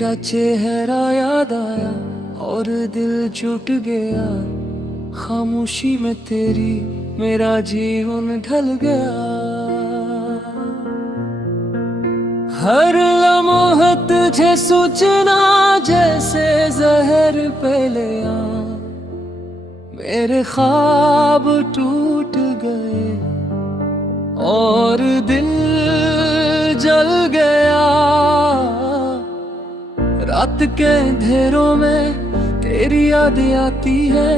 तेरा चेहरा याद आया और दिल छूट गया। खामोशी में तेरी मेरा जीवन ढल गया। हर लम्हा तुझे सोचना जैसे जहर पे लिया। मेरे ख्वाब टूट गए और दिल जल गया। रात के अंधेरों में तेरी याद आती है।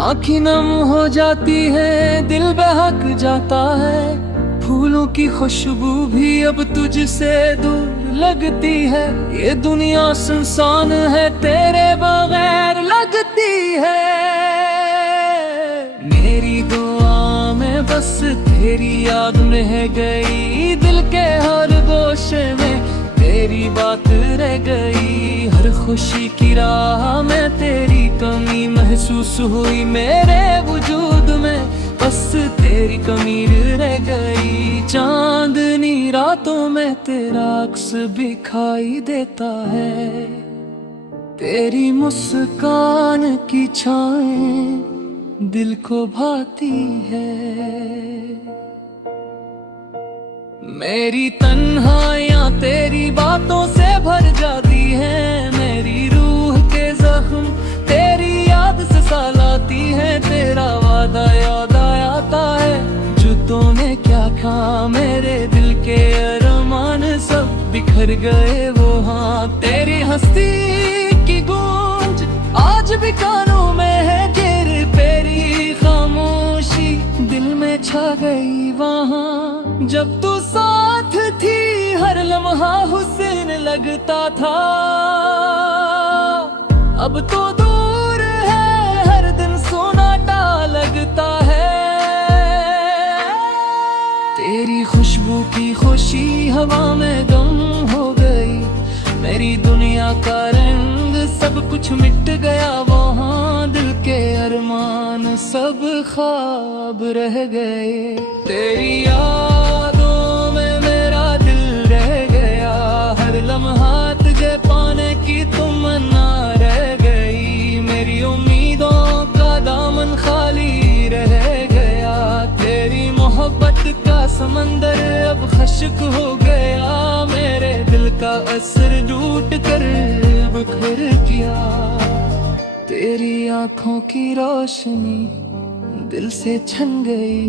आँखें नम हो जाती है, दिल बहक जाता है। फूलों की खुशबू भी अब तुझसे दूर लगती है। ये दुनिया सुनसान है, तेरे बगैर लगती है। मेरी दुआ में बस तेरी याद रह गई। दिल के हर गोशे में तेरी बात रह गई। हर खुशी की राह में तेरी कमी महसूस हुई। मेरे वजूद में बस तेरी कमी रह गई। चांदनी रातों में तेरा अक्स दिखाई देता है। तेरी मुस्कान की छाएं दिल को भाती है। मेरी तन्हाइयाँ तेरी बातों से भर जाती हैं। मेरी रूह के जख्म तेरी याद से सालाती है। तेरा वादा याद आता है जो तूने क्या कहा। मेरे दिल के अरमान सब बिखर गए वो हाँ। तेरी हंसी की गूंज आज भी कानों में है। गिर तेरी खामोशी दिल में छा गई वहाँ। जब तू साथ थी हर लम्हा हुस्न लगता था। अब तो दूर है, हर दिन सोनाटा लगता है। तेरी खुशबू की खुशी हवा में गम हो गई। मेरी दुनिया का रंग सब कुछ मिट गया वहाँ। दिल के अरमान सब ख्वाब रह गए। तेरी यादों में मेरा दिल रह गया। हर लम्हा तुझे पाने की तमन्ना रह गई। मेरी उम्मीदों का दामन खाली रह गया। तेरी मोहब्बत का समंदर अब खश्क हो गया। मेरे दिल का असर टूट कर बिखर गया। तेरी आँखों की रोशनी दिल से छन गई।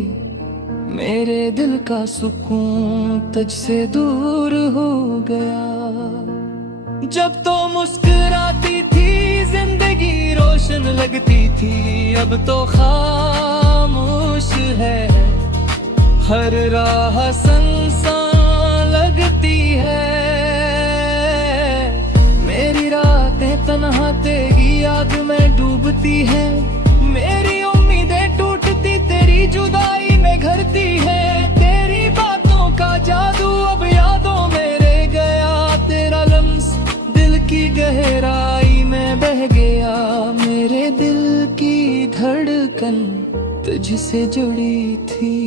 मेरे दिल का सुकून तुझसे दूर हो गया। जब तो मुस्कुराती थी जिंदगी रोशन लगती थी। अब तो खामोश है, हर राह सुनसान लगती है। मेरी रातें तन्हा तेरी याद में डूबती है। मेरी उम्मीदें टूटती तेरी जुदाई में घरती है। तेरी बातों का जादू अब यादों में रह गया। तेरा लम्स दिल की गहराई में बह गया। मेरे दिल की धड़कन तुझसे जुड़ी थी।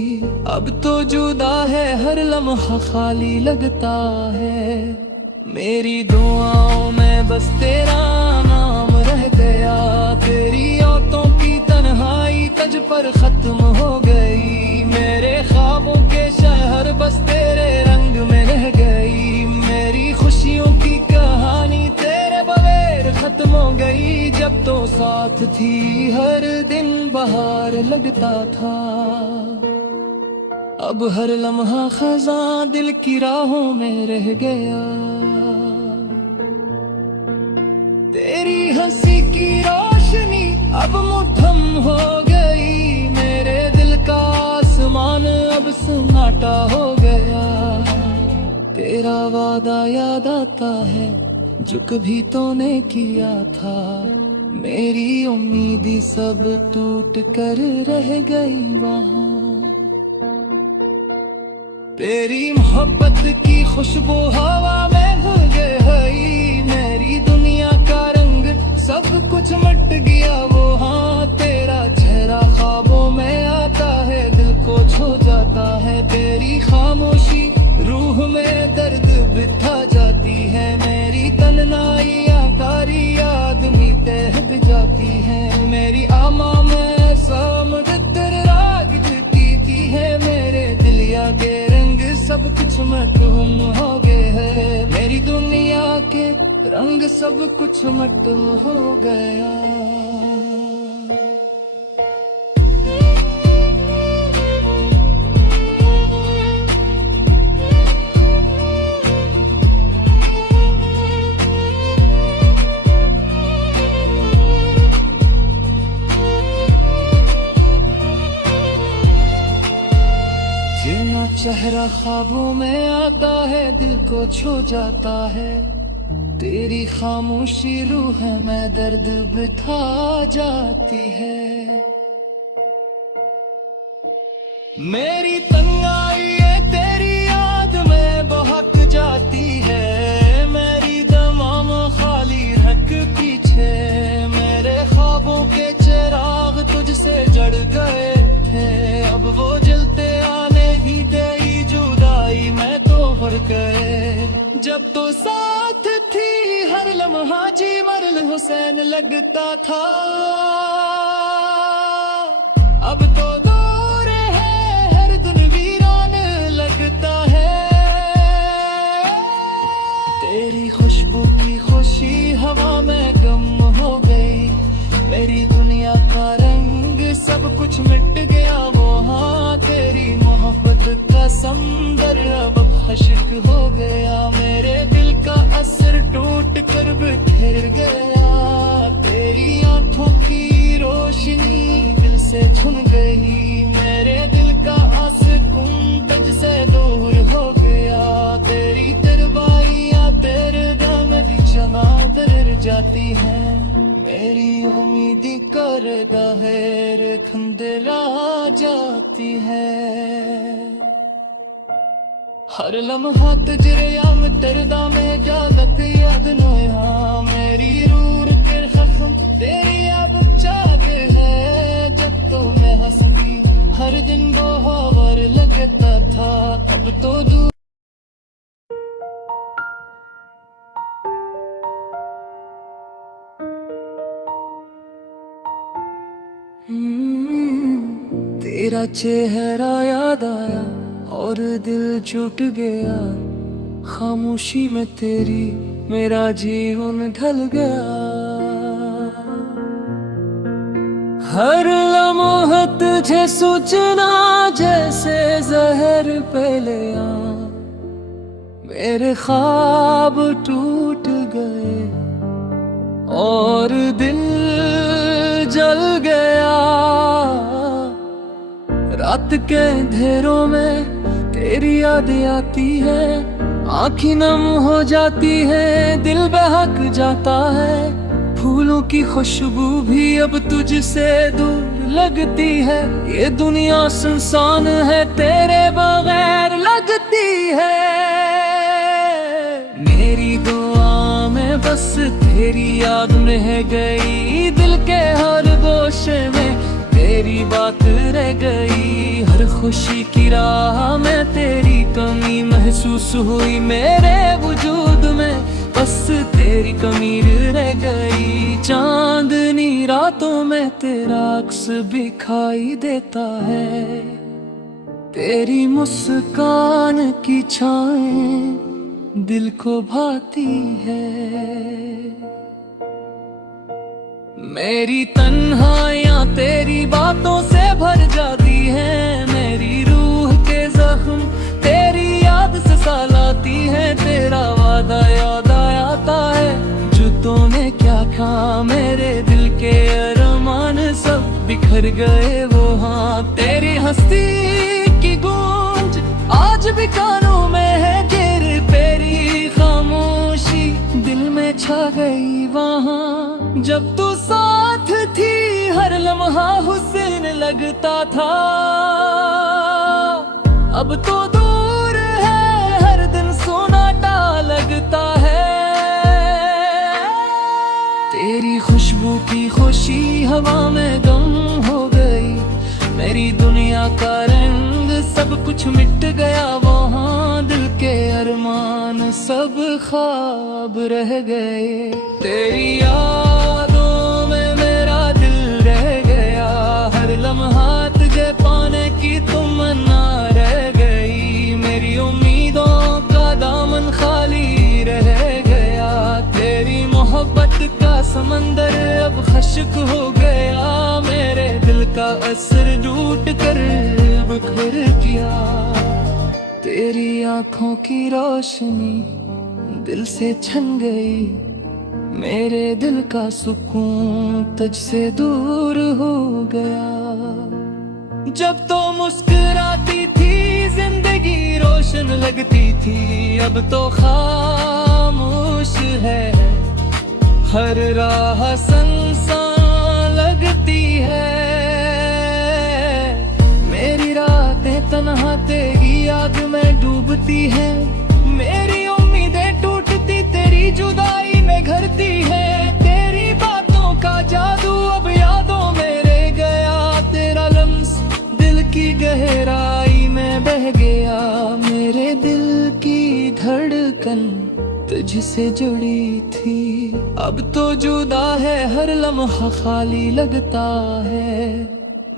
अब तो जुदा है, हर लम्हा खाली लगता है। मेरी दुआओं में बस तेरा नाम रह गया। तेरी यादों की तन्हाई तुझ पर खत्म हो गई। मेरे ख्वाबों के शहर बस तेरे रंग में रह गई। मेरी खुशियों की कहानी तेरे बगैर खत्म हो गई। जब तो साथ थी हर दिन बहार लगता था। अब हर लम्हा खज़ां दिल की राहों में रह गया। तेरी हंसी की रोशनी अब मुठ्ठम हो गई। मेरे दिल का आसमान अब सन्नाटा हो गया। तेरा वादा याद आता है जो कभी तूने किया था। मेरी उम्मीद सब टूट कर रह गई वहाँ। तेरी मोहब्बत की खुशबू हवा में घुल गई। मेरी दुनिया का रंग सब कुछ मिट गया वो हाँ। तेरा चेहरा ख्वाबों में आता है, दिल को छू जाता है। तेरी खामोशी रूह में दर्द बिठा जाती है। मेरी तन्हाई में गुम हो गए हैं। मेरी दुनिया के रंग सब कुछ मट हो गया। तेरा चेहरा ख्वाबों में आता है, दिल को छू जाता है। तेरी खामोशी रूह में दर्द बिठा जाती है। मेरी तन्हाई ये तेरी याद में बहक जाती है। मेरी दमाम खाली रख पीछे, मेरे ख्वाबों के चिराग तुझसे जड़ गए थे। अब वो जलते आने ही तेरी जुदाई में तो भर गए। जब तो साथ थी हर लम्हा जी मरल हुसैन लगता था। अब तो दूर है हर दिन वीरान लगता है। तेरी खुशबू की खुशी हवा में गम हो गई। मेरी दुनिया का रंग सब कुछ मिट गया वहाँ। तेरी मोहब्बत का समंदर अब खश्क हो गया। मेरे दिल का असर टूट कर बिखर गया। तेरी आंखों की रोशनी दिल से छुन गई। मेरे दिल का सुकून तुझसे दूर हो गया। तेरी तरवाइयाँ तेरे दम की चनादर जाती हैं। मेरी उम्मीद कर दहेर खंडरा जाती है। हर लम्हा तजरिया में तरदा में जागत याद नोया। मेरी रूर के खत्म तेरी अब चाहते है। जब तो मैं हंसती हर दिन गोहर लगता था। अब तो दूर तेरा चेहरा याद आया और दिल छूट गया। खामोशी में तेरी मेरा जीवन ढल गया। हर लम्हा तुझे सोचना जैसे जहर पहले मेरे ख्वाब टूट गए और दिल जल गया। रात के अंधेरों में तेरी याद आती है। आँखें नम हो जाती है, दिल बहक जाता है। फूलों की खुशबू भी अब तुझसे दूर लगती है। ये दुनिया सुनसान है तेरे बगैर लगती है। मेरी दुआ में बस तेरी याद रह गई। दिल के हर गोशे में तेरी बात रह गई। हर खुशी की राह में तेरी कमी महसूस हुई। मेरे वजूद में बस तेरी कमी रह गई। चांदनी रातों में तेरा अक्स दिखाई देता है। तेरी मुस्कान की छाएं दिल को भाती है। मेरी तन्हाइयाँ तेरी बातों से भर जाती हैं। मेरी रूह के जख्म तेरी याद से सालाती है। तेरा वादा याद आता है जो तूने क्या कहा। मेरे दिल के अरमान सब बिखर गए वो हाँ। तेरी हंसी की गूंज आज भी कानों में है। गिर तेरी खामोशी दिल में छा गई वहाँ। जब तू साथ थी हर लम्हा हुस्न लगता था। अब तो दूर है हर दिन सोनाटा लगता है। तेरी खुशबू की खुशी हवा में गम हो गई। मेरी दुनिया का रंग सब कुछ मिट गया वहाँ। दिल के अरमान सब ख्वाब रह गए। तेरी यादों में मेरा दिल रह गया। हर लम्हा तुझे पाने की तमन्ना रह गई। मेरी उम्मीदों आशिक हो गया, मेरे दिल का असर टूट कर बिखर गया। तेरी आंखों की रोशनी दिल से छन गई, मेरे दिल का सुकून तुझसे दूर हो गया। जब तो मुस्कुराती थी जिंदगी रोशन लगती थी, अब तो खामोश है, हर राह सुनसान लगती है। मेरी रातें तन्हा तेरी याद में डूबती है, मेरी उम्मीदें टूटती तेरी जुदाई में घरती है। तेरी बातों का जादू अब यादों में रह गया, तेरा लम्स दिल की गहराई में बह गया। मेरे दिल की धड़कन तुझसे जुड़ी थी, अब तो जुदा है, हर लम्हा खाली लगता है।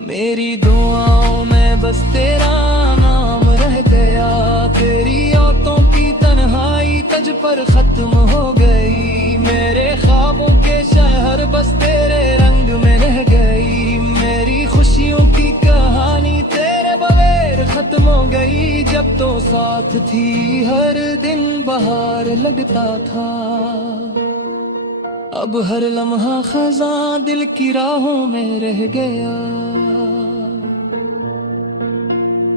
मेरी दुआओं में बस तेरा नाम रह गया, तेरी यादों की तन्हाई तुझ पर खत्म हो गई। मेरे ख्वाबों के शहर बस तेरे रंग में रह गई, मेरी खुशियों की कहानी तेरे बगैर खत्म हो गई। जब तो साथ थी हर दिन बाहर लगता था, अब हर लम्हा खज़ां दिल की राहों में रह गया।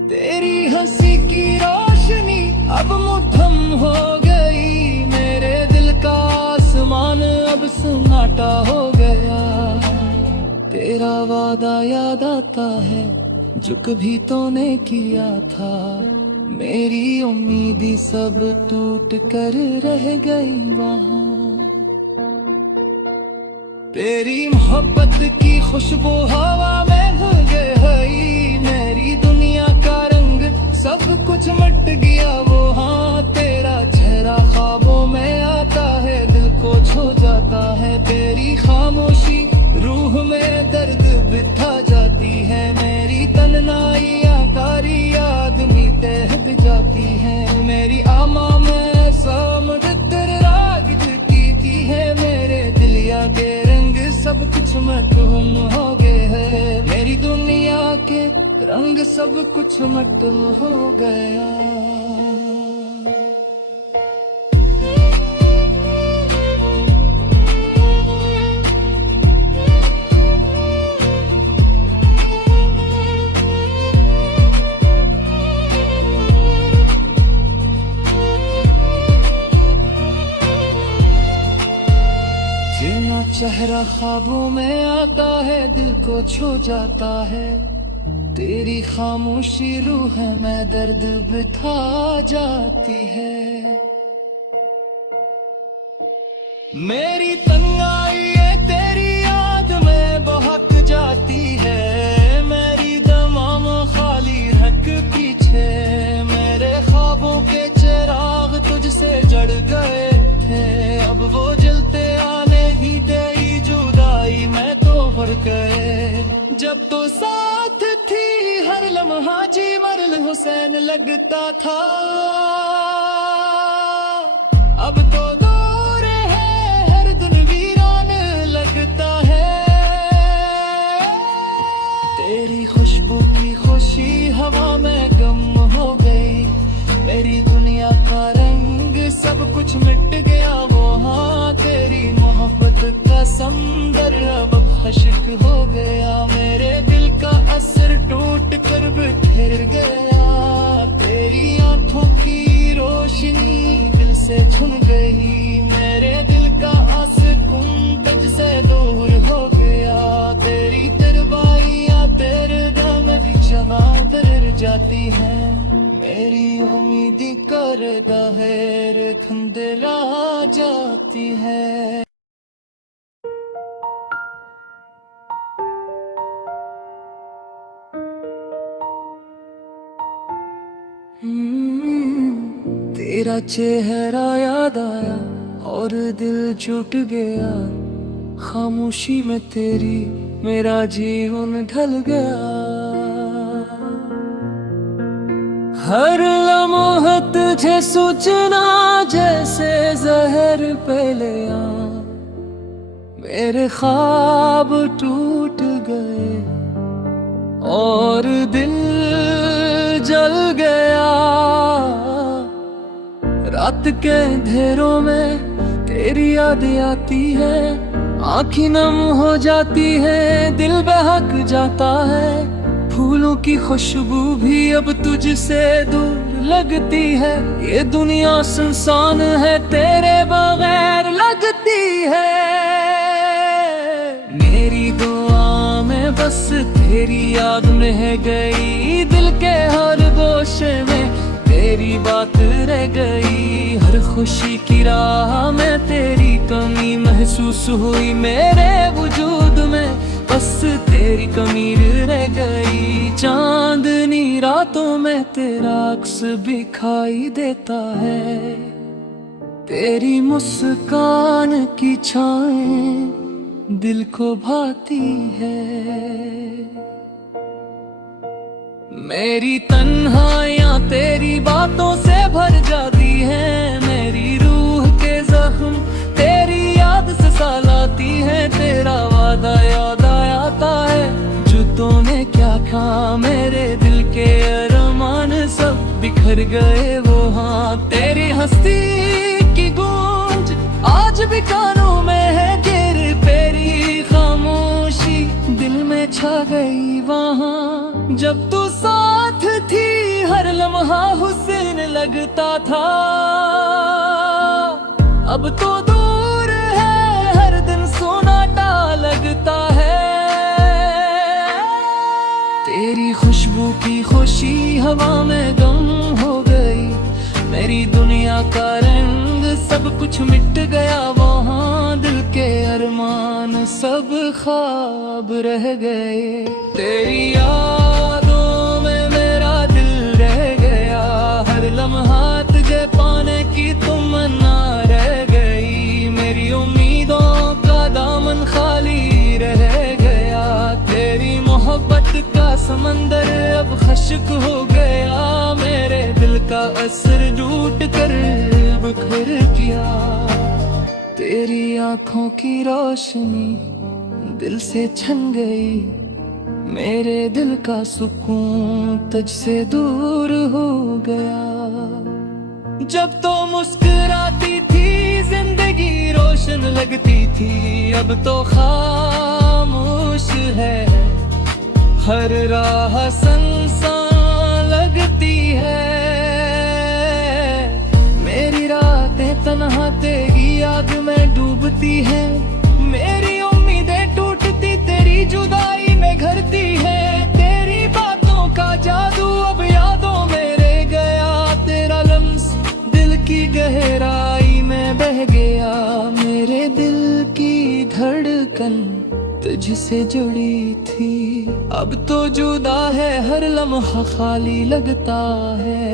तेरी हंसी की रोशनी अब मुद्दम हो गई, मेरे दिल का आसमान अब सन्नाटा हो गया। तेरा वादा याद आता है जो कभी तूने किया था, मेरी उम्मीदें सब टूट कर रह गई वहाँ। तेरी मोहब्बत की खुशबू हवा में घुल गई, मेरी दुनिया का रंग सब कुछ मिट गया वो। हाँ, तेरा चेहरा ख्वाबों में आता है, दिल को छू जाता है। तेरी खामोशी रूह में दर्द बिठा जाती है, मेरी तन्हाइयाँ कारी आदमी तहत जाती है। मेरी आमा में समुद्र राग की है, मेरे दिलिया के रंग सब कुछ मटहूम हो गए हैं। मेरी दुनिया के रंग सब कुछ मटहूम हो गया। चेहरा ख्वाबों में आता है, दिल को छू जाता है। तेरी खामोशी रूह में दर्द बिठा जाती है। मेरी तन्हाई तेरी याद में बहक जाती है, मेरी दमाम खाली रख पीछे। मेरे ख्वाबों के चिराग तुझसे जड़ गए थे, अब वो जलते आने ही तेरी जुदाई में तो भर गए। जब तो साथ थी हर लम्हा जी मरल हुसैन लगता था, अब तो दूर है हर दिन वीरान लगता है। तेरी खुशबू की खुशी हवा में गम हो गई, मेरी दुनिया का रंग सब कुछ मिट गया वो। हाँ, तेरी मोहब्बत का समंदर अब खश्क हो गया, मेरे दिल का असर टूट कर बिखर गया। तेरी आंखों की रोशनी दिल से छुन गई, मेरे दिल का सुकून तुझसे दूर हो गया। तेरी तरवाइयाँ तेरे दम की जमा दर जाती है, मेरी उम्मीद करदा है खंडरा जाती है। तेरा चेहरा याद आया और दिल छूट गया, खामोशी में तेरी मेरा जीवन ढल गया। हर लम्हा तुझे सोचना जैसे जहर पहले मेरे ख्वाब टूट गए और दिल जल गया। रात के अंधेरों में तेरी याद आती है, आँखें नम हो जाती है, दिल बहक जाता है। फूलों की खुशबू भी अब तुझसे दूर लगती है। ये दुनिया सुनसान है, तेरे बगैर लगती है। मेरी दुआ में बस तेरी याद रह गई, दिल के हर गोशे में तेरी बात रह गई। हर खुशी की राह में तेरी कमी महसूस हुई, मेरे वजूद में बस तेरी कमी रह गई। चांदनी रातों में तेरा अक्स दिखाई देता है, तेरी मुस्कान की छाएं दिल को भाती है। मेरी तन्हाइयाँ तेरी बातों से भर जाती है, मेरी रूह के जख्म तेरी याद से सालाती है। तेरा वादा याद आता है, जो तूने क्या कहा, मेरे दिल के अरमान सब बिखर गए वो। हाँ, तेरी हंसी की गूंज आज भी कानों में है, तेरी तेरी खामोशी दिल में छा गई वहाँ। जब तू साथ थी हर लम्हा हुस्न लगता था, अब तो दूर है हर दिन सोनाटा लगता है। तेरी खुशबू की खुशी हवा में गम हो गई, मेरी दुनिया का रंग सब कुछ मिट गया वहाँ। दिल के अरमान सब ख्वाब रह गए, तेरी यादों में मेरा दिल रह गया। हर लम्हा तुझे पाने की तमन्ना रह गई, मेरी उम्मीदों का दामन खाली रह गया। तेरी मोहब्बत का समंदर अब खश्क हो गया, मेरे दिल का असर टूट कर बिखर गया। तेरी आंखों की रोशनी दिल से छन गई, मेरे दिल का सुकून तुझसे दूर हो गया। जब तो मुस्कुराती थी जिंदगी रोशन लगती थी, अब तो खामोश है, हर राह सुनसान लगती है। मेरी रातें तन्हा तेरी याद में डूबती है, मेरी उम्मीदें टूटती तेरी जुदाई में घरती है। तेरी बातों का जादू अब यादों में रह गया, तेरा लम्स दिल की गहराई में बह गया। मेरे दिल की धड़कन तुझसे जुड़ी थी, अब तो जुदा है, हर लम्हा खाली लगता है।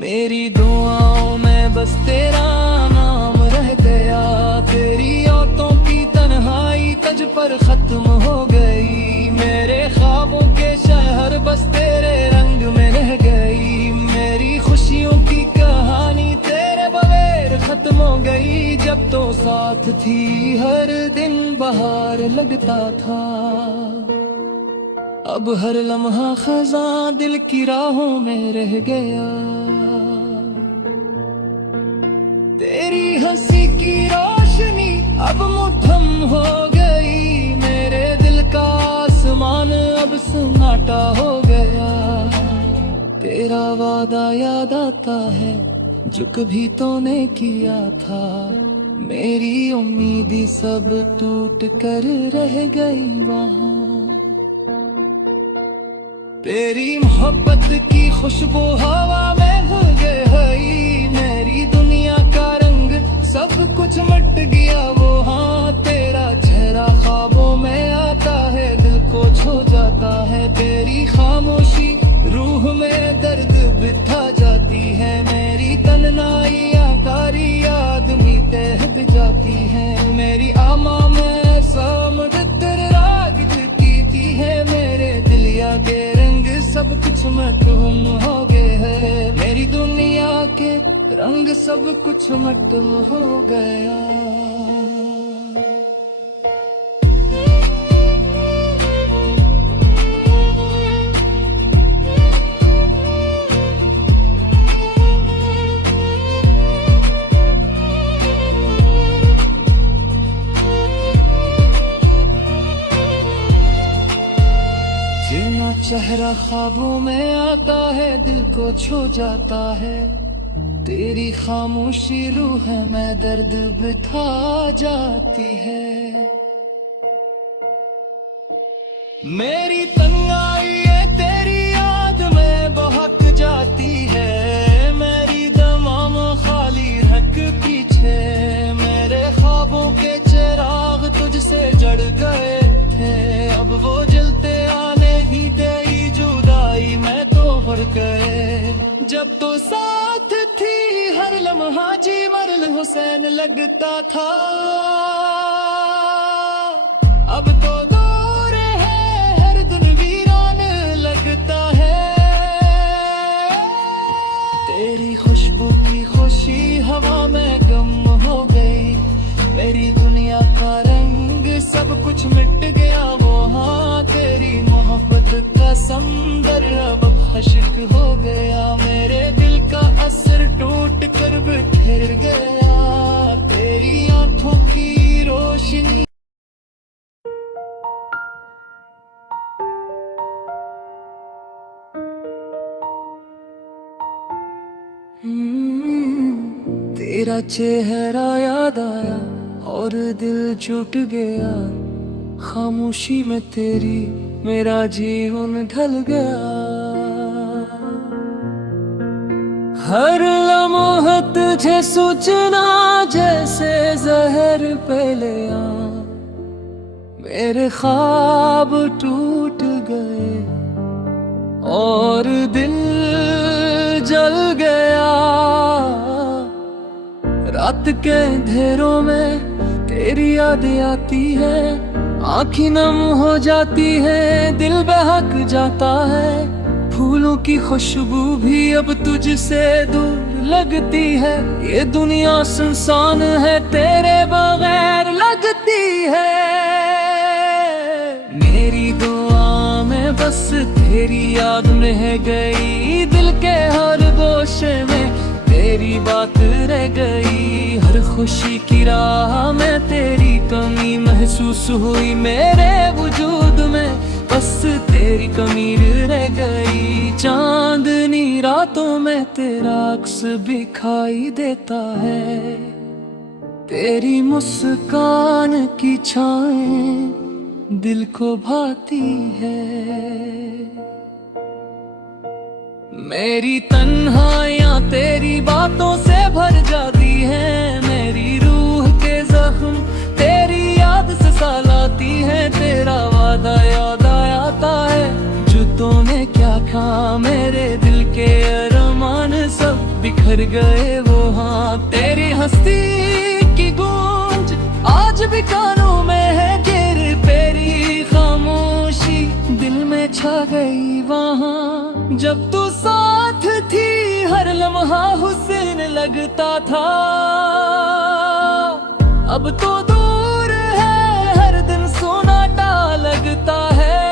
मेरी दुआओं में बस तेरा नाम रह गया, तेरी यादों की तन्हाई तुझ पर खत्म हो गई। मेरे ख्वाबों के शहर बस तेरे रंग में रह गई, मेरी खुशियों की कहानी तेरे बगैर खत्म हो गई। जब तो साथ थी हर दिन बाहर लगता था, अब हर लम्हा खज़ा दिल की राहों में रह गया। तेरी हंसी की रोशनी अब मुठ्ठम हो गई, मेरे दिल का आसमान अब सन्नाटा हो गया। तेरा वादा याद आता है, जो कभी तूने किया था, मेरी उम्मीदें सब टूट कर रह गई वहाँ। तेरी मोहब्बत की खुशबू हवा में घुल गई, मेरी दुनिया का रंग सब कुछ मिट गया वो। हाँ, तेरा चेहरा ख्वाबों में आता है, दिल को छू जाता है। तेरी खामोशी रूह में दर्द बिठा जाती है, मेरी तन्हाइयाँ कारी आदमी तहत जाती है। मेरी आमा में समंदर राग की थी है, मेरे दिलिया के रंग सब कुछ मटहूम हो गए है। मेरी दुनिया के रंग सब कुछ मटहूम हो गया। चेहरा ख्वाबों में आता है, दिल को छू जाता है। तेरी खामोशी रूह में दर्द बिठा जाती है। मेरी तन्हाई ये तेरी याद में बहक जाती है। मेरी दमाम खाली रख पीछे, मेरे ख्वाबों के चिराग तुझसे जड़ गए थे। अब वो जलते आने ही तेरी जुदाई में तो भर गए। जब तो साथ थी हर लम्हा जी मरल हुसैन लगता था। अब तो दूर है हर दिन वीरान लगता है। तेरी खुशबू की खुशी हवा में गम हो गई। मेरी दुनिया का रंग सब कुछ मिट गया वहाँ। तेरी मोहब्बत का समंदर अब खश्क हो गया। मेरे दिल का असर टूट कर बिखर गया। तेरी आंखों की रोशनी तेरा चेहरा याद आया और दिल छूट गया। खामोशी में तेरी मेरा जीवन ढल गया। हर लम्हा तुझे सोचना जैसे जहर पे लिया। मेरे ख्वाब टूट गए और दिल जल गया। रात के अंधेरों में तेरी याद आती है। आँखें नम हो जाती है, दिल बहक जाता है। फूलों की खुशबू भी अब तुझसे दूर लगती है। ये दुनिया सुनसान है, तेरे बगैर लगती है। मेरी दुआ में बस तेरी याद रह गई। दिल के हर गोशे में तेरी बात रह गई। हर खुशी की राह में तेरी कमी महसूस हुई। मेरे वजूद में बस तेरी कमी रह गई। चांदनी रातों में तेरा अक्स दिखाई देता है। तेरी मुस्कान की छाएं दिल को भाती है। मेरी तन्हाइयाँ तेरी बातों से भर जाती है। मेरी रूह के जख्म तेरी याद से सालाती है। तेरा वादा याद आता है जो तूने क्या कहा। मेरे दिल के अरमान सब बिखर गए वो हाँ। तेरी हंसी की गूंज आज भी कानों में है। गिर तेरी खामोशी दिल में छा गई वहाँ। जब तू साथ थी हर लम्हा हुस्न लगता था। अब तो दूर है हर दिन सोनाटा लगता है।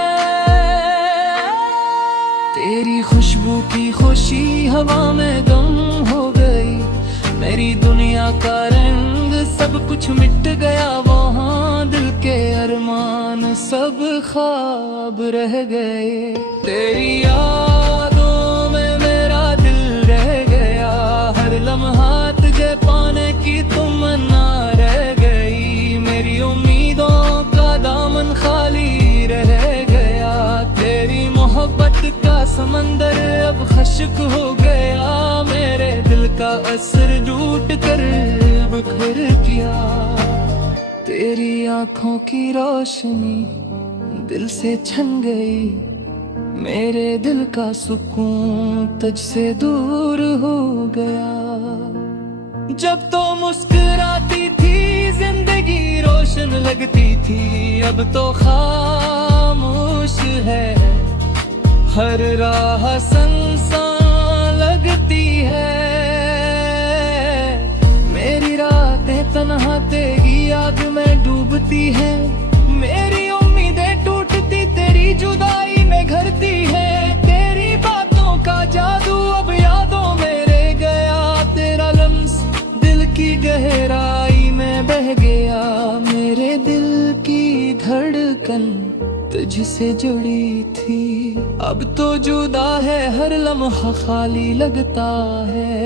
तेरी खुशबू की खुशी हवा में गम हो गई। मेरी दुनिया का रंग सब कुछ मिट गया वहाँ। दिल के अरमान सब ख्वाब रह गए। तेरी यादों में मेरा दिल रह गया। हर लम्हा तुझे पाने की तमन्ना रह गई। मेरी उम्मीदों का दामन खाली रह गया। तेरी मोहब्बत का समंदर अब खश्क हो गया। मेरे दिल का असर टूट कर बिखर गया। तेरी आंखों की रोशनी दिल से छन गई। मेरे दिल का सुकून तुझसे दूर हो गया। जब तो मुस्कुराती थी जिंदगी रोशन लगती थी। अब तो खामोश है हर राह सुनसान लगती है। मेरी रातें तन्हा तेरी याद में डूबती है। मेरी उम्मीदें टूटती तेरी जुदाई में घरती है। तेरी बातों का जादू अब यादों में रह गया। तेरा लम्स दिल की गहराई में बह गया। मेरे दिल की धड़कन तुझसे से जुड़ी थी। अब तो जुदा है, हर लम्हा खाली लगता है।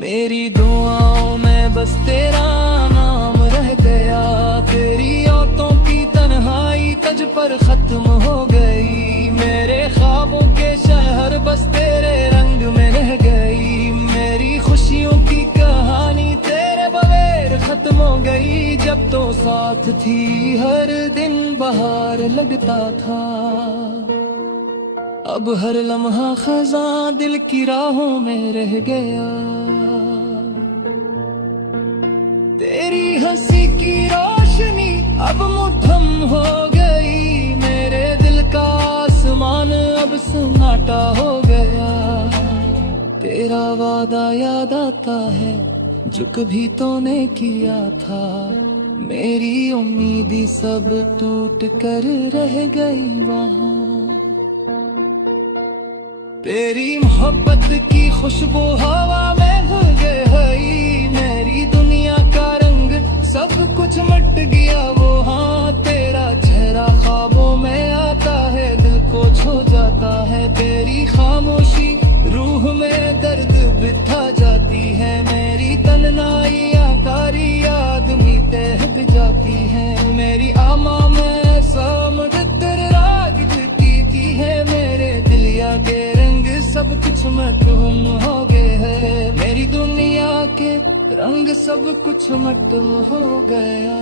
मेरी दुआओं में बस तेरा नाम रह गया। तेरी औतों की तन्हाई तज पर खत्म हो गई। मेरे ख्वाबों के शहर बस तेरे रंग में रह गई। मेरी खुशियों की कहानी तेरे बगैर खत्म हो गई। जब तो साथ थी, हर दिन बाहर लगता था। अब हर लम्हा खज़ां दिल की राहों में रह गया। तेरी हंसी की रोशनी अब मुठ्ठम हो गई। मेरे दिल का आसमान अब सन्नाटा हो गया। तेरा वादा याद आता है जो कभी तूने किया था। मेरी उम्मीदें सब टूट कर रह गई वहाँ। तेरी मोहब्बत की खुशबू हवा में घुल गई। मेरी दुनिया का रंग सब कुछ मिट गया वो। हाँ, तेरा चेहरा ख्वाबों में आता है, दिल को छू जाता है। तेरी खामोशी रूह में दर्द बिठा जाती है। मेरी तन्हाई आकारी आदमी तह जाती है। मेरी आमा में समंदर राग की है। मेरे दिलिया के सब कुछ मटहूम हो गए है। मेरी दुनिया के रंग सब कुछ मटहूम हो गया।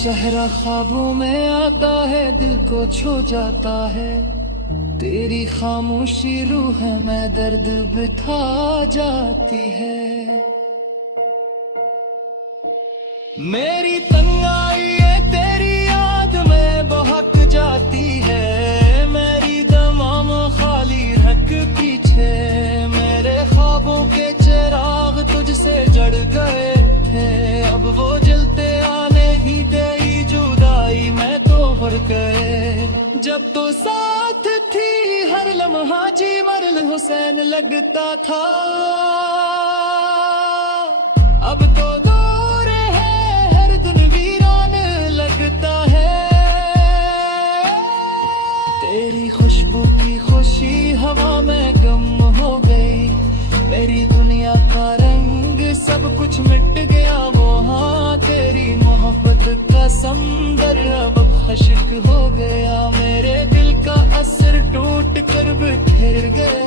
चेहरा ख्वाबों में आता है, दिल को छू जाता है। तेरी खामोशी रूह में दर्द बिठा जाती है। मेरी तन्हाई तेरी याद में बहक जाती है। मेरी दमाम खाली रख पीछे। मेरे ख्वाबों के चिराग तुझसे जड़ गए थे। अब वो जलते आने ही तेरी जुदाई में तो भर गए। जब तो साथ थी, हर लम्हा जी मरल हुसैन लगता था। अब तो दूर है, हर दिन वीरान लगता है। तेरी खुशबू की खुशी हवा में गम हो गई। मेरी दुनिया का रंग सब कुछ मिट गया वो। हाँ, तेरी मोहब्बत का समंदर अब खश्क हो गया। मेरे दिल का असर टूट कर बिखर गया।